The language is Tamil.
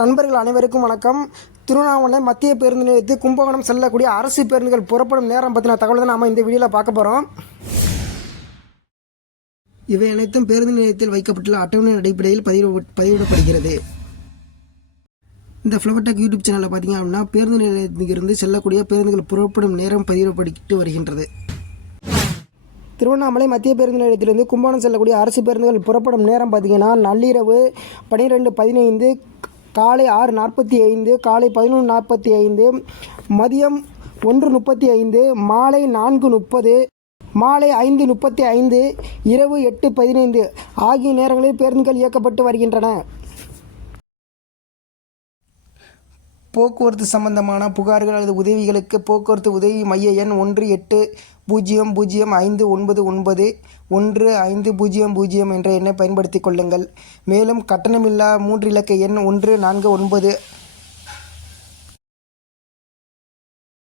நண்பர்கள் அனைவருக்கும் வணக்கம். திருவண்ணாமலை மத்திய பேருந்து நிலையத்தில் கும்பகோணம் செல்லக்கூடிய அரசு பேருந்துகள் புறப்படும் நேரம் பற்றின தகவல் தான் நாம் இந்த வீடியோவில் பார்க்க போகிறோம். இவை அனைத்தும் பேருந்து நிலையத்தில் வைக்கப்பட்டுள்ள அட்டவணை அடிப்படையில் பதிவிடப்படுகிறது. இந்த ஃப்ளவர்டெக் யூடியூப் சேனலில் பார்த்தீங்க அப்படின்னா பேருந்து நிலையத்திலிருந்து செல்லக்கூடிய பேருந்துகள் புறப்படும் நேரம் பதிவிடப்பட்டு வருகின்றது. திருவண்ணாமலை மத்திய பேருந்து நிலையத்திலிருந்து கும்பகோணம் செல்லக்கூடிய அரசு பேருந்துகள் புறப்படும் நேரம் பார்த்தீங்கன்னா நள்ளிரவு 12:15, காலை 6:45, காலை 11:45, மதியம் 1:35, மாலை 4:30, மாலை 5:35, இரவு 8:15 ஆகிய நேரங்களில் பேருந்துகள் இயக்கப்பட்டு வருகின்றன. போக்குவரத்து சம்பந்தமான புகார்கள் அல்லது உதவிகளுக்கு போக்குவரத்து உதவி மைய எண் 1800-599-1500 என்ற எண்ணை பயன்படுத்திக் கொள்ளுங்கள். மேலும் கட்டணமில்லா 3 இலக்க எண் 149